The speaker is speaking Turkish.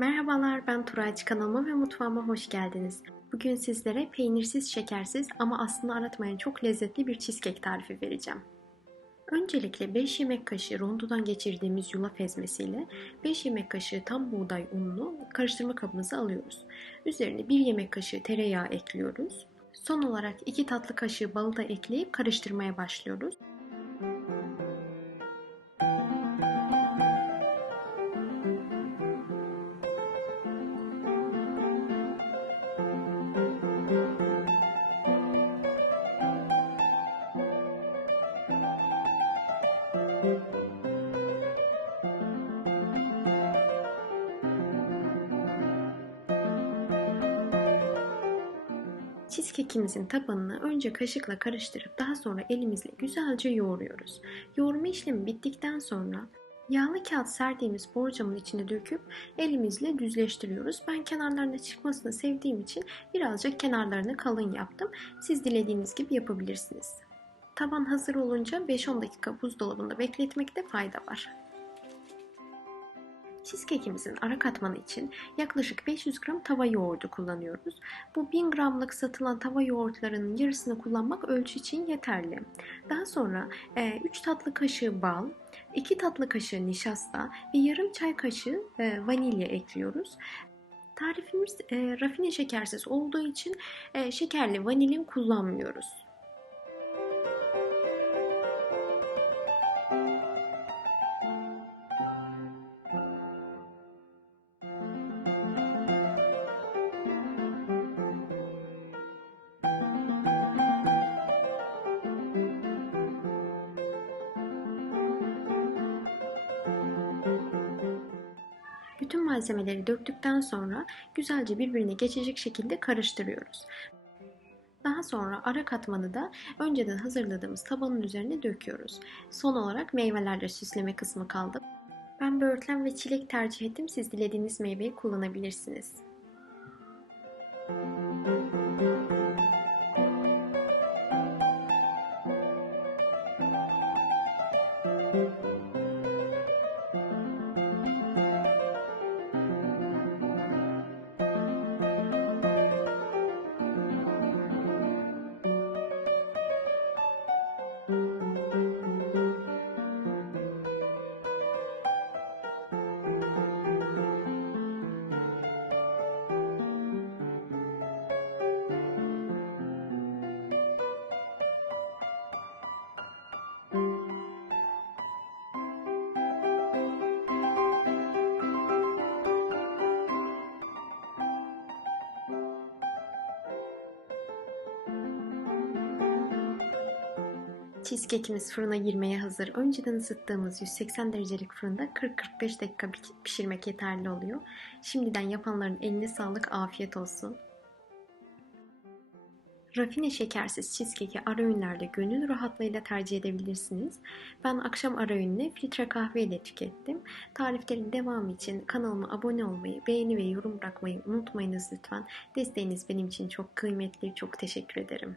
Merhabalar ben Turayç kanalıma ve mutfağıma hoş geldiniz. Bugün sizlere peynirsiz, şekersiz ama aslında aratmayan çok lezzetli bir cheesecake tarifi vereceğim. Öncelikle 5 yemek kaşığı rondodan geçirdiğimiz yulaf ezmesiyle 5 yemek kaşığı tam buğday ununu karıştırma kabımıza alıyoruz. Üzerine 1 yemek kaşığı tereyağı ekliyoruz. Son olarak 2 tatlı kaşığı balı da ekleyip karıştırmaya başlıyoruz. Cheesecake'imizin tabanını önce kaşıkla karıştırıp daha sonra elimizle güzelce yoğuruyoruz. Yoğurma işlemi bittikten sonra yağlı kağıt serdiğimiz borcamın içine döküp elimizle düzleştiriyoruz. Ben kenarlarına çıkmasını sevdiğim için birazcık kenarlarını kalın yaptım. Siz dilediğiniz gibi yapabilirsiniz. Taban hazır olunca 5-10 dakika buzdolabında bekletmekte fayda var. Cheesecake'imizin ara katmanı için yaklaşık 500 gram tava yoğurdu kullanıyoruz. Bu 1000 gramlık satılan tava yoğurtlarının yarısını kullanmak ölçü için yeterli. Daha sonra 3 e, tatlı kaşığı bal, 2 tatlı kaşığı nişasta ve yarım çay kaşığı e, vanilya ekliyoruz. Tarifimiz e, rafine şekersiz olduğu için şekerli vanilin kullanmıyoruz. Bütün malzemeleri döktükten sonra güzelce birbirine geçecek şekilde karıştırıyoruz. Daha sonra ara katmanı da önceden hazırladığımız tabanın üzerine döküyoruz. Son olarak meyvelerle süsleme kısmı kaldı. Ben böğürtlen ve çilek tercih ettim. Siz dilediğiniz meyveyi kullanabilirsiniz. Cheesecake'imiz fırına girmeye hazır. Önceden ısıttığımız 180 derecelik fırında 40-45 dakika pişirmek yeterli oluyor. Şimdiden yapanların eline sağlık, afiyet olsun. Rafine şekersiz cheesecake'i ara öğünlerde gönül rahatlığıyla tercih edebilirsiniz. Ben akşam ara öğününe filtre kahve ile tükettim. Tariflerin devamı için kanalıma abone olmayı, beğeni ve yorum bırakmayı unutmayınız lütfen. Desteğiniz benim için çok kıymetli. Çok teşekkür ederim.